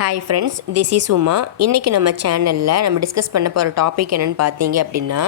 Hi friends this is Uma இன்றைக்கி நம்ம சேனலில் நம்ம டிஸ்கஸ் பண்ண போகிற டாபிக் என்னென்னு பார்த்தீங்க அப்படின்னா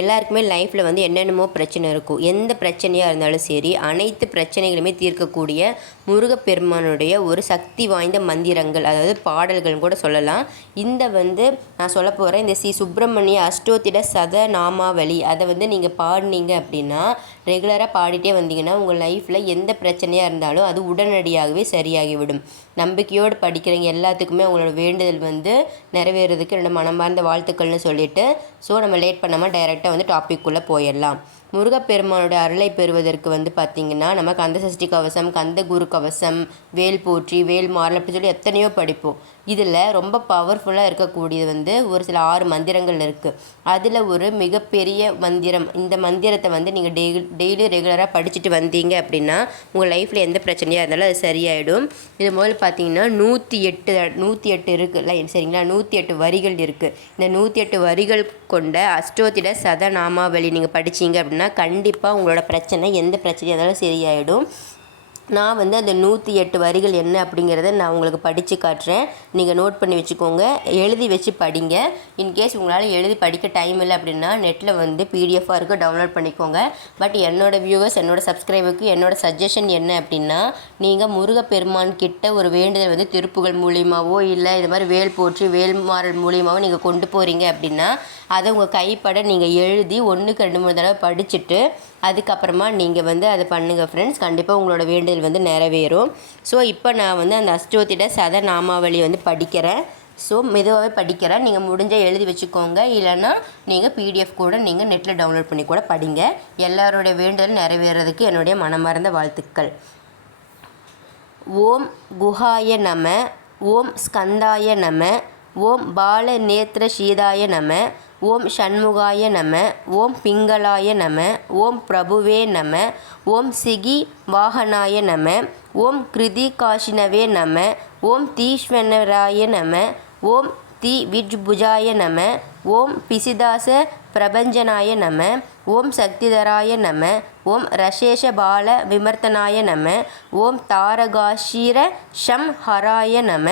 எல்லாருக்குமே லைஃப்பில் வந்து என்னென்னமோ பிரச்சனை இருக்கும். எந்த பிரச்சனையாக இருந்தாலும் சரி அனைத்து பிரச்சனைகளுமே தீர்க்கக்கூடிய முருகப்பெருமானுடைய ஒரு சக்தி வாய்ந்த மந்திரங்கள் அதாவது பாடல்கள்னு கூட சொல்லலாம். இந்த வந்து நான் சொல்ல போகிறேன் இந்த ஸ்ரீ சுப்பிரமணிய அஷ்டோத்திட சத நாமாவளி. அதை வந்து நீங்கள் பாடினீங்க அப்படின்னா ரெகுலராக பாடிட்டே வந்தீங்கன்னா உங்கள் லைஃப்பில் எந்த பிரச்சனையாக இருந்தாலும் அது உடனடியாகவே சரியாகிவிடும். நம்பிக்கையோடு படிக்கிறவங்க எல்லாத்துக்குமே அவங்களோட வேண்டுதல் வந்து நிறைவேறதுக்கு என்னோட மனமார்ந்த வாழ்த்துக்கள்னு சொல்லிட்டு ஸோ நம்ம லேட் பண்ணாமல் டைரெக்டாக வந்து டாப்பிக்குள்ளே போயிடலாம். முருகப்பெருமானோட அருளை பெறுவதற்கு வந்து பார்த்திங்கன்னா நம்ம கந்த சஷ்டி கவசம் கந்த குரு கவசம் வேல் போற்றி வேல் மாறல் அப்படின்னு சொல்லி எத்தனையோ படிப்போம். இதில் ரொம்ப பவர்ஃபுல்லாக இருக்கக்கூடியது வந்து ஒரு சில ஆறு மந்திரங்கள் இருக்குது அதில் ஒரு மிகப்பெரிய மந்திரம் இந்த மந்திரத்தை வந்து நீங்கள் டெய்லி டெய்லி ரெகுலராக படிச்சுட்டு வந்தீங்க அப்படின்னா உங்கள் லைஃப்பில் எந்த பிரச்சனையாக இருந்தாலும் அது சரியாயிடும். இது முதல்ல பார்த்தீங்கன்னா நூற்றி எட்டு நூற்றி எட்டு இருக்குல்ல சரிங்களா? நூற்றி எட்டு வரிகள் இருக்குது இந்த நூற்றி எட்டு வரிகள் கொண்ட அஷ்டோத்திட சதநாமாவளி நீங்கள் படிச்சீங்க அப்படின்னா கண்டிப்பாக உங்களோட பிரச்சனை எந்த பிரச்சனையாக இருந்தாலும் சரியாயிடும். நான் வந்து அந்த நூற்றி எட்டு வரிகள் என்ன அப்படிங்கிறத நான் உங்களுக்கு படித்து காட்டுறேன். நீங்கள் நோட் பண்ணி வச்சுக்கோங்க. எழுதி வச்சு படிங்க. இன்கேஸ் உங்களால் எழுதி படிக்க டைம் இல்லை அப்படின்னா நெட்டில் வந்து பிடிஎஃபாக இருக்குது டவுன்லோட் பண்ணிக்கோங்க. பட் என்னோடய வியூவர்ஸ் என்னோட சப்ஸ்கிரைபருக்கு என்னோடய சஜஷன் என்ன அப்படின்னா நீங்கள் முருகப்பெருமான் கிட்ட ஒரு வேண்டுதல் வந்து திருப்புகள் மூலியமாகவோ இல்லை இது மாதிரி வேல் போற்றி வேல்மாறல் மூலியமாகவோ நீங்கள் கொண்டு போகிறீங்க அப்படின்னா அதை உங்கள் கைப்பட நீங்கள் எழுதி ஒன்றுக்கு ரெண்டு மூணு தடவை படிச்சுட்டு அதுக்கப்புறமா நீங்கள் வந்து அதை பண்ணுங்கள் ஃப்ரெண்ட்ஸ் கண்டிப்பாக உங்களோட வேண்டுதல் வந்து நிறைவேறும். ஸோ இப்போ நான் வந்து அந்த அஷ்டோத்திட சத நாமாவளி வந்து படிக்கிறேன். ஸோ மெதுவாகவே படிக்கிறேன். நீங்கள் முடிஞ்சால் எழுதி வச்சுக்கோங்க. இல்லைன்னா நீங்கள் பிடிஎஃப் கூட நீங்கள் நெட்டில் டவுன்லோட் பண்ணி கூட படிங்க. எல்லாருடைய வேண்டுதல் நிறைவேறதுக்கு என்னுடைய மனமார்ந்த வாழ்த்துக்கள். ஓம் குஹாய நம ஓம் ஸ்கந்தாய நம ஓம் பால நேத்திர சீதாய நம ஓம் ஷண்முகாய நம ஓம் பிங்களாய நம ஓம் பிரபுவே நம ஓம் சிகி வாகனாய நம ஓம் கிருதிகாஷினவே நம ஓம் தீஸ்வனராய நம ஓம் தி விஜ்புஜாய நம ஓம் பிசிதாச பிரபஞ்சனாய நம ஓம் சக்திதராய நம ஓம் ரசேஷ பால விமர்த்தனாய நம ஓம் தாரகாஷீர ஷம் ஹராய நம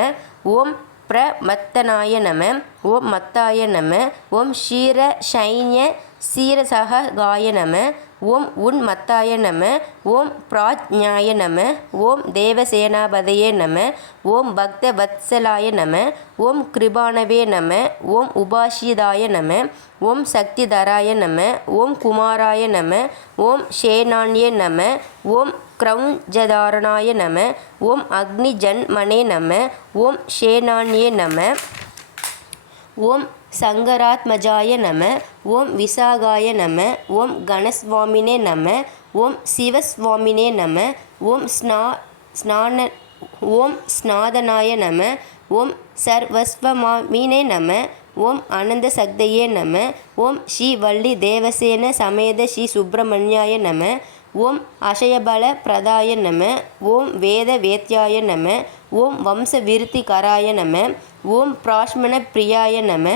ஓம் பிரமத்தனாய நம ஓம் மத்தாய நம ஓம் ஷீர சைன்ய சீரசகாய நம ஓம் உன் மத்தாய நம ஓம் பிராஜ்ஞாய நம ஓம் தேவசேனாபதையே நம ஓம் பக்த வத்சலாய நம ஓம் கிருபானவே நம ஓம் உபாஷிதாய நம ஓம் சக்திதராய நம ஓம் குமாராய நம ஓம் ஷேனான்ய நம ஓம் க்ரௌஞ்சதாரணாய நம ஓம் அக்னி ஜன்மனே நம ஓம் ஷேனான்யே நம ஓம் சங்கராத்மஜாய நம ஓம் விசாகாய நம ஓம் கணஸ்வாமினே நம ஓம் சிவஸ்வாமினே நம ஓம் ஸ்நா ஸ்நான ஓம் ஸ்நாதனாய நம ஓம் சர்வஸ்வமாமினே நம ஓம் அனந்த சக்தையே நம ஓம் ஸ்ரீ வள்ளி தேவசேன சமேத ஸ்ரீ சுப்பிரமணியாய நம ஓம் அஷயபல பிரதாய நம ஓம் வேத வேத்யாய நம ஓம் வம்ச விருத்தி கராய நம ஓம் பிராஷ்மண பிரியாய நம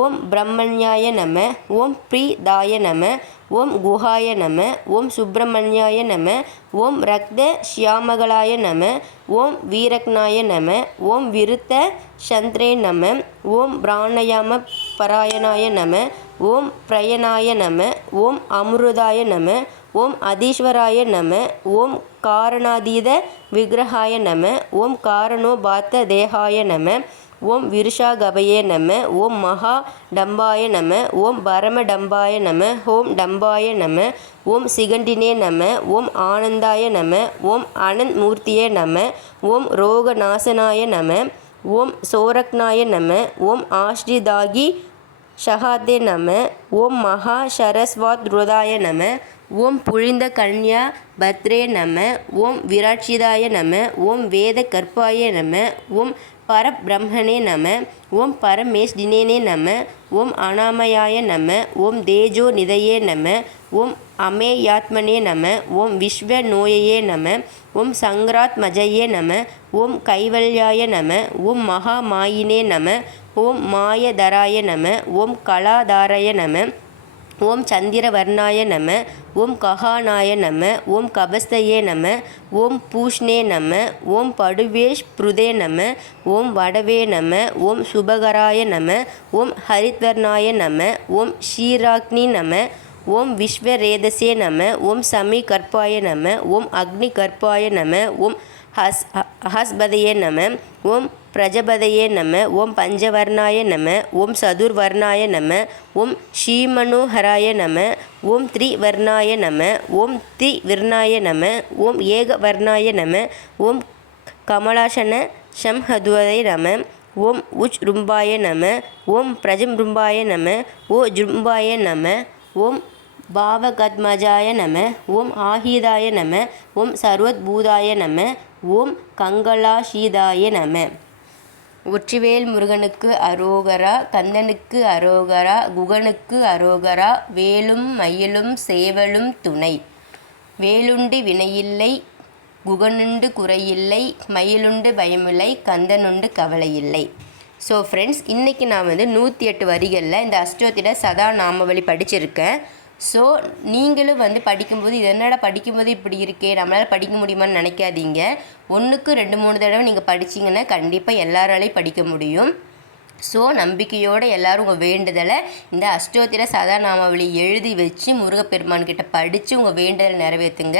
ஓம் பிரம்மண்யாய நம ஓம் ப்ரீதாய நம ஓம் குஹாய நம ஓம் சுப்பிரமணியாய நம ஓம் ரக்த ஷியாமகளாய நம ஓம் வீரக்னாய நம ஓம் விருத்த சந்திரே நம ஓம் பிராணயாம பராயணாய நம ஓம் பிரயணாய நம ஓம் அமிர்தாய நம ஓம் அதீஸ்வராய நம ஓம் காரணாதீத விக்கிரகாய நம ஓம் காரணோபாத்த தேகாய நம ஓம் விருஷாகபயே நம ஓம் மகா டம்பாய நம ஓம் பரம டம்பாய நம ஓம் டம்பாய நம ஓம் சிகண்டினே நம ஓம் ஆனந்தாய நம ஓம் அனந்த் மூர்த்தியே நம ஓம் ரோகநாசனாய நம ஓம் சோரக்னாய நம ஓம் ஆஸ்ரிதாகி ஷஹாதே நம ஓம் மகா சரஸ்வாத் ருதாய நம ஓம் புழிந்த கன்யா பத்ரே நம ஓம் விராட்சிதாய நம ஓம் வேத கற்பாய நம ஓம் பரபிரம்மனே நம ஓம் பரமேஷ்டினேனே நம ஓம் அனாமயாய நம ஓம் தேஜோ நிதையே நம ஓம் அமேயாத்மனே நம ஓம் விஸ்வ நோயையே நம ஓம் சங்கராத் மஜையே நம ஓம் கைவல்யாய நம ஓம் மகாமாயினே நம ஓம் மாயதராய நம ஓம் கலாதாரய நம ஓம் சந்திரவர்ணாய நம ஓம் கஹானாய நம ஓம் கபஸ்தயே நம ஓம் பூஷ்ணே நம ஓம் படுவேஷ் புருதே நம ஓம் வடவே நம ஓம் சுபகராய நம ஓம் ஹரித்வர்ணாய நம ஓம் ஷீராக்னி நம ஓம் விஸ்வரேதசே நம ஓம் சமி கற்பாய நம ஓம் அக்னி கற்பாய நம ஓம் ஹஸ் அஹஸ்பதயே நம ஓம் பிரஜபதையே நம ஓம் பஞ்சவர்ணாய நம ஓம் சதுர்வர்ணாய நம ஓம் ஸ்ரீமனோஹராய நம ஓம் த்ரிவர்ணாய நம ஓம் திவிர்ணாய நம ஓம் ஏகவர்ணாய நம ஓம் கமலாசன ஷம்ஹதுவதை நம ஓம் உச் ரும்பாய நம ஓம் பிரஜம் ரும்பாய நம ஓ ஜும்பாய நம ஓம் பாவகத்மஜாய நம ஓம் ஆஹீதாய நம ஓம் சர்வத்பூதாய நம ஓம் கங்களாஷீதாய நம. ஒற்றிவேல் முருகனுக்கு அரோகரா கந்தனுக்கு அரோகரா குகனுக்கு அரோகரா வேலும் மயிலும் சேவலும் துணை. வேலுண்டு வினையில்லை குகனுண்டு குறையில்லை மயிலுண்டு பயமில்லை கந்தனுண்டு கவலையில்லை. ஸோ ஃப்ரெண்ட்ஸ் இன்றைக்கி நான் வந்து நூற்றி எட்டு வரிகளில் இந்த அஷ்டோத்திட சதா நாமவழி படிச்சிருக்கேன். ஸோ நீங்களும் வந்து படிக்கும்போது இது என்னடா படிக்கும்போது இப்படி இருக்கே? நம்மளால் படிக்க முடியுமான்னு நினைக்காதீங்க. ஒன்றுக்கு ரெண்டு மூணு தடவை நீங்கள் படிச்சிங்கன்னா கண்டிப்பாக எல்லாராலையும் படிக்க முடியும். ஸோ நம்பிக்கையோடு எல்லோரும் உங்கள் வேண்டுதலை இந்த அஷ்டோத்திர சதாநாமாவளி எழுதி வச்சு முருகப்பெருமான் கிட்ட படித்து உங்கள் வேண்டுதலை நிறைவேற்றுங்க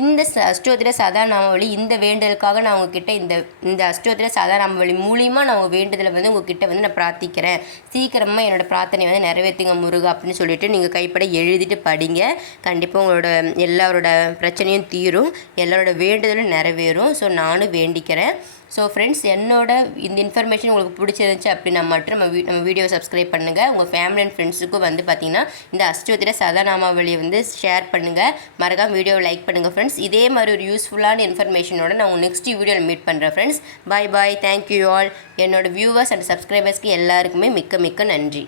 இந்த அஷ்டோத்திர சதாநாமாவளி இந்த வேண்டுதலுக்காக நான் உங்ககிட்ட இந்த இந்த அஷ்டோத்திர சதாநாமாவளி மூலிமா நான் உங்கள் வேண்டுதலை வந்து உங்ககிட்ட வந்து நான் பிரார்த்திக்கிறேன். சீக்கிரமாக என்னோடய பிரார்த்தனை வந்து நிறைவேற்றுங்க முருகா அப்படின்னு சொல்லிட்டு நீங்கள் கைப்பட எழுதிட்டு படிங்க. கண்டிப்பாக உங்களோட எல்லாரோட பிரச்சனையும் தீரும். எல்லாரோட வேண்டுதலும் நிறைவேறும். ஸோ நானும் வேண்டிக்கிறேன். ஸோ ஃப்ரெண்ட்ஸ் என்னோட இந்த இன்ஃபர்மேஷன் உங்களுக்கு பிடிச்சிருந்துச்சு அப்படின்னா மட்டும் நம்ம வீ நம்ம வீடியோ சப்ஸ்கிரைப் பண்ணுங்கள் உங்கள் ஃபேமிலி அண்ட் ஃப்ரெண்ட்ஸுக்கும் வந்து பார்த்தீங்கன்னா இந்த அஷ்டோத்திர சதாநாமாவளியை வந்து ஷேர் பண்ணுங்கள் மறக்காம வீடியோவை லைக் பண்ணுங்கள் ஃப்ரெண்ட்ஸ் இதே மாதிரி ஒரு யூஸ்ஃபுல்லான இன்ஃபர்மேஷனோட நான் உங்கள் நெக்ஸ்ட் வீடியோவில் மீட் பண்ணுறேன் friends bye bye thank you all என்னோட வியூவர்ஸ் அண்ட் சப்ஸ்கிரைபர்ஸ்க்கு எல்லாருக்குமே மிக்க மிக்க நன்றி.